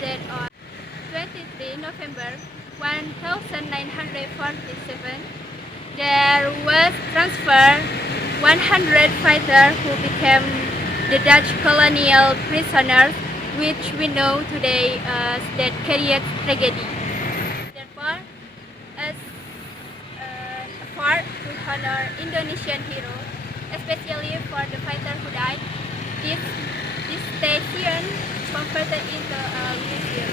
date on 23 November 1947, there was transferred 100 fighters who became the Dutch colonial prisoners, which we know today as that Korean tragedy. Therefore, as a part to honor Indonesian heroes, especially for the fighters who died, this station converted into a museum.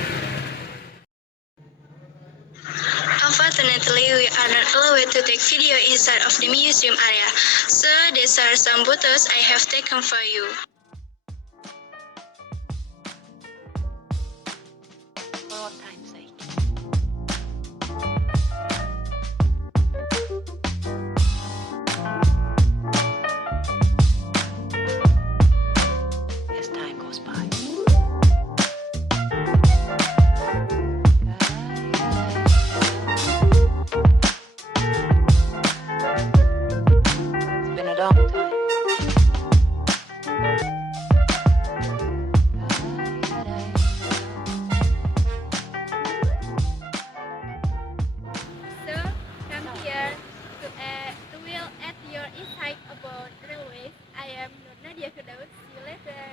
Unfortunately, we are not allowed to take video inside of the museum area, so these are some photos I have taken for you. For all time's sake. As time goes by. It's been a long time. So, come here to will add your insight about railways. I am Nur Nadia Firdaus. See you later.